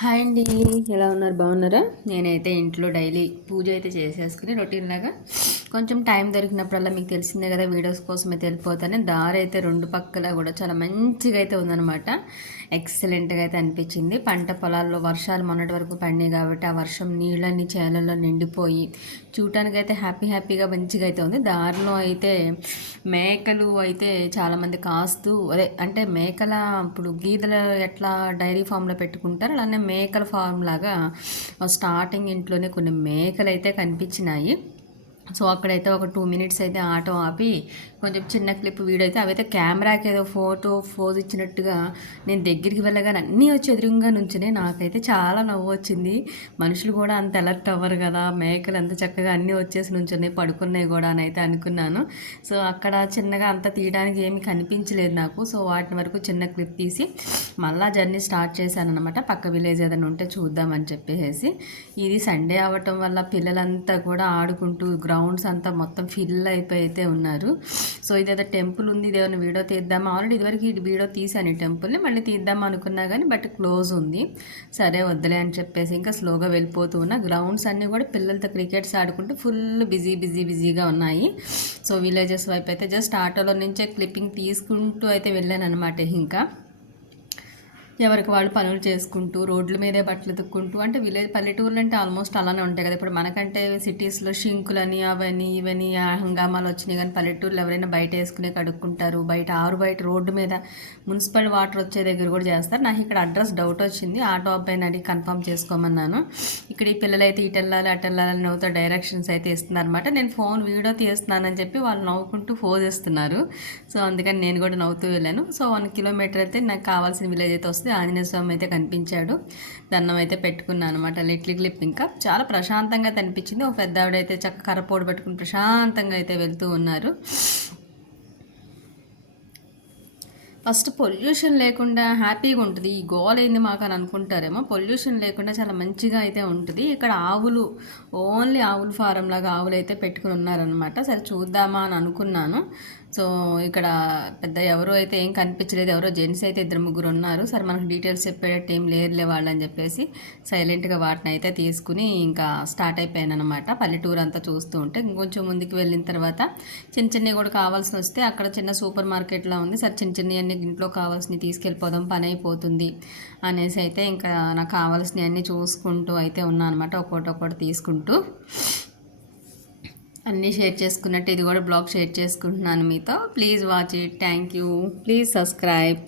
Hi అండి ఎలా ఉన్నారు? బాగున్నారా? నేనైతే ఇంట్లో డైలీ పూజ అయితే చేసేసుకుని రొటీన్ లాగా కొంచెం టైం దొరికినప్పుడల్లా మీకు తెలిసిందే కదా వీడియోస్ కోసం అయితే వెళ్ళిపోతాను. దారి అయితే రెండు పక్కల కూడా చాలా మంచిగా అయితే ఉందన్నమాట. ఎక్సలెంట్గా అయితే అనిపించింది. పంట పొలాల్లో వర్షాలు మొన్నటి వరకు పడినాయి కాబట్టి ఆ వర్షం నీళ్ళని చేలల్లో నిండిపోయి చూడటానికైతే హ్యాపీ హ్యాపీగా మంచిగా అయితే ఉంది. దారిలో అయితే మేకలు అయితే చాలామంది కాస్తూ అదే అంటే మేకల ఇప్పుడు గీదలు ఎట్లా డైరీ ఫామ్లో పెట్టుకుంటారు అలానే మేకల ఫామ్ లాగా స్టార్టింగ్ ఇంట్లోనే కొన్ని మేకలు అయితే కనిపించినాయి. సో అక్కడైతే ఒక టూ మినిట్స్ అయితే ఆటో ఆపి కొంచెం చిన్న క్లిప్ వీడియో అయితే అవైతే కెమెరాకి ఏదో ఫోటో ఫోజ్ ఇచ్చినట్టుగా నేను దగ్గరికి వెళ్ళగానే అన్నీ వచ్చి ఎదురుగా నుంచునే నాకైతే చాలా నవ్వు వచ్చింది. మనుషులు కూడా అంత అలర్ట్ అవ్వరు కదా మేకలు అంత చక్కగా అన్నీ వచ్చేసి నుంచున్నాయి పడుకున్నాయి కూడా అని అయితే అనుకున్నాను. సో అక్కడ చిన్నగా అంత తీయడానికి ఏమి కనిపించలేదు నాకు. సో వాటి వరకు చిన్న క్లిప్ తీసి మళ్ళీ జర్నీ స్టార్ట్ చేశాను అనమాట పక్క విలేజ్ ఏదైనా ఉంటే చూద్దామని చెప్పేసి. ఇది సండే అవ్వటం వల్ల పిల్లలంతా కూడా ఆడుకుంటూ గ్రౌండ్ గ్రౌండ్స్ అంతా మొత్తం ఫిల్ అయిపోయి అయితే ఉన్నారు. సో ఇదేదో టెంపుల్ ఉంది ఇదేమైనా వీడియో తీద్దామా? ఆల్రెడీ ఇదివరకు ఈ వీడియో తీసాను ఈ టెంపుల్ని మళ్ళీ తీద్దాం అనుకున్నా కానీ బట్ క్లోజ్ ఉంది. సరే వద్దులే అని చెప్పేసి ఇంకా స్లోగా వెళ్ళిపోతూ ఉన్నా. గ్రౌండ్స్ అన్నీ కూడా పిల్లలతో క్రికెట్స్ ఆడుకుంటూ ఫుల్ బిజీ బిజీ బిజీగా ఉన్నాయి. సో విలేజెస్ వైపు అయితే జస్ట్ ఆటోలో నుంచే క్లిప్పింగ్ తీసుకుంటూ అయితే వెళ్ళాను అనమాట ఇంకా. ఎవరికి వాళ్ళు పనులు చేసుకుంటూ రోడ్ల మీదే బట్టలు తుక్కుంటూ అంటే విలేజ్ పల్లెటూర్లు అంటే ఆల్మోస్ట్ అలానే ఉంటాయి కదా. ఇప్పుడు మనకంటే సిటీస్లో షింకులని అవని ఇవని హంగామాలు వచ్చినాయి కానీ పల్లెటూర్లు ఎవరైనా బయట వేసుకునే కడుక్కుంటారు. బయట ఆరు బయట రోడ్డు మీద మున్సిపల్ వాటర్ వచ్చే దగ్గర కూడా చేస్తారు. నాకు ఇక్కడ అడ్రస్ డౌట్ వచ్చింది. ఆటో అబ్బాయిని అడిగి కన్ఫర్మ్ చేసుకోమన్నాను. ఇక్కడ ఈ పిల్లలు అయితే ఇటు వెళ్ళాలి అటు వెళ్ళాలని నవ్వుతో డైరెక్షన్స్ అయితే ఇస్తున్నారనమాట నేను ఫోన్ వీడియో తీస్తున్నానని చెప్పి వాళ్ళు నవ్వుకుంటూ ఫోజ్ ఇస్తున్నారు సో అందుకని నేను కూడా నవ్వుతూ వెళ్ళాను. సో వన్ కిలోమీటర్ అయితే నాకు కావాల్సిన విలేజ్ అయితే వస్తుంది. ఆంజనేయ స్వామి అయితే కనిపించాడు. దండం అయితే పెట్టుకున్నాను అనమాట. లిట్లి క్లిప్ ఇంకా. చాలా ప్రశాంతంగా కనిపించింది. ఒక పెద్ద ఆవిడైతే చక్క కర్రపోడు పెట్టుకుని ప్రశాంతంగా అయితే వెళ్తూ ఉన్నారు. ఫస్ట్ పొల్యూషన్ లేకుండా హ్యాపీగా ఉంటుంది. ఈ గోల్ అయింది మాకు అని అనుకుంటారేమో. పొల్యూషన్ లేకుండా చాలా మంచిగా అయితే ఉంటుంది. ఇక్కడ ఆవులు ఓన్లీ ఆవుల ఫారం లాగా ఆవులు అయితే పెట్టుకుని ఉన్నారనమాట సరే చూద్దామా అని అనుకున్నాను. సో ఇక్కడ పెద్ద ఎవరు అయితే ఏం కనిపించలేదు ఎవరో జెంట్స్ అయితే ఇద్దరు ముగ్గురు ఉన్నారు. సరే మనకు డీటెయిల్స్ చెప్పేటట్టు ఏం లేరులే వాళ్ళు అని చెప్పేసి సైలెంట్గా వాటిని అయితే తీసుకుని ఇంకా స్టార్ట్ అయిపోయాను అనమాట పల్లెటూరు అంతా చూస్తూ ఉంటే ఇంకొంచెం ముందుకు వెళ్ళిన తర్వాత చిన్న చిన్నవి కూడా కావాల్సి వస్తే అక్కడ చిన్న సూపర్ మార్కెట్లో ఉంది. సరే చిన్న చిన్నవి అన్ని ఇంట్లో కావాల్సినవి తీసుకెళ్ళిపోదాం పని అయిపోతుంది అనేసి అయితే ఇంకా నాకు కావాల్సినవి అన్నీ చూసుకుంటూ అయితే ఉన్నాను అనమాట ఒక్కొక్కటి ఒక్కొక్కటి తీసుకుంటూ అన్నీ షేర్ చేసుకున్నట్టు ఇది కూడా బ్లాగ్ షేర్ చేసుకుంటున్నాను మీతో. Please watch it. Thank you. Please subscribe.